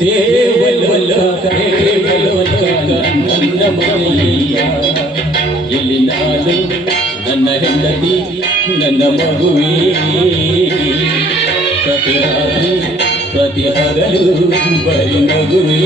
ದೇವಲೋಕ ನನ್ನ ಮನೆಯ ಇಲ್ಲಿ ನಾನು ನನ್ನ ಹೆಂಡತಿ ನನ್ನ ಮಗುವೇ ಪ್ರತಿ ರಾತ್ರಿ ಪ್ರತಿ ಹಗಲು ಬರಿ ಮಗುವೇ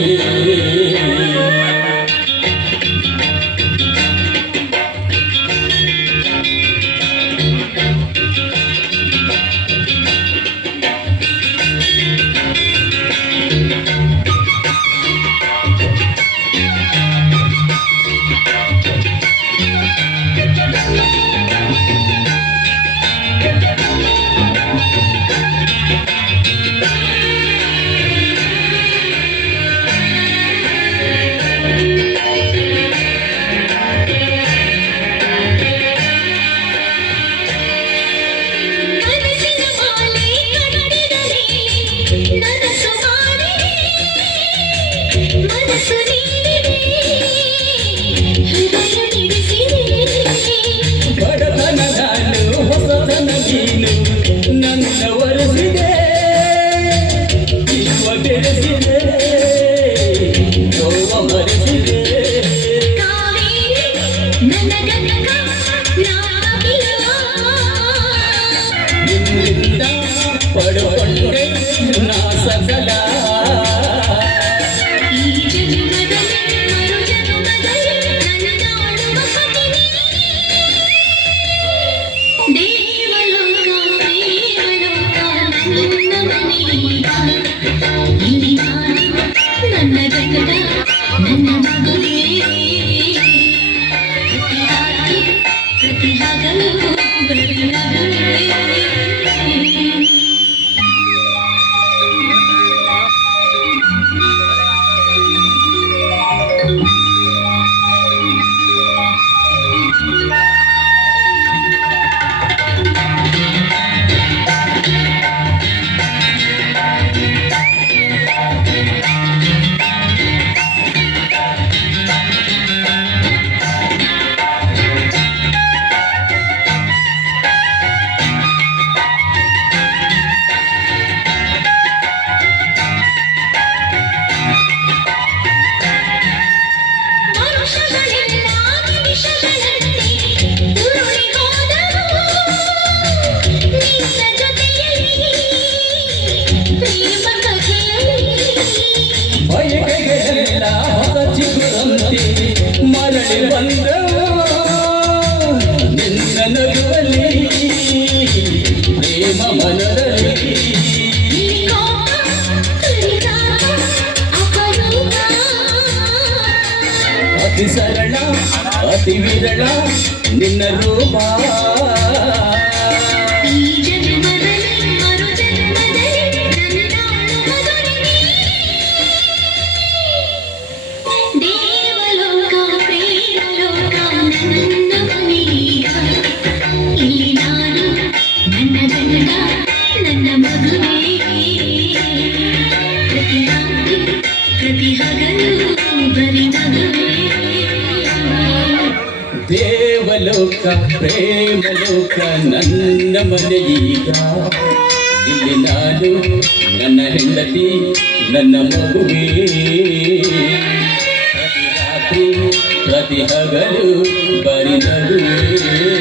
ಪಡುಕೊಂಡೆ ನಾ ಸಕಲ ನನ್ನ ಜಗದ ನನ್ನ ಮಗುವೇ ಪ್ರತಿ ಹಗಲು ಬರಿ ಮಗುವೇ ಮರಳಿ ಬಂದ ನಿನ್ನ ನಗುವಲ್ಲಿ ಪ್ರೇಮ ಮನದಲ್ಲಿ ಅತಿ ಸರಳ ಅತಿ ವಿರಳ ನಿನ್ನ ರೂಪ ನನ್ನ ಮಗುವೇ ಪ್ರತಿ ರಾತ್ರಿ ಪ್ರತಿ ಹಗಲು ಬರಿ ಮಗುವೇ ದೇವಲೋಕ ಪ್ರೇಮಲೋಕ ನನ್ನ ಮನೆಯೀಗ ಇಲ್ಲಿ ನಾನು ನನ್ನ ಹೆಂಡತಿ ನನ್ನ ಮಗುವೇ ಪ್ರತಿ ರಾತ್ರಿ ಪ್ರತಿ ಹಗಲು ಬರಿ ಮಗುವೇ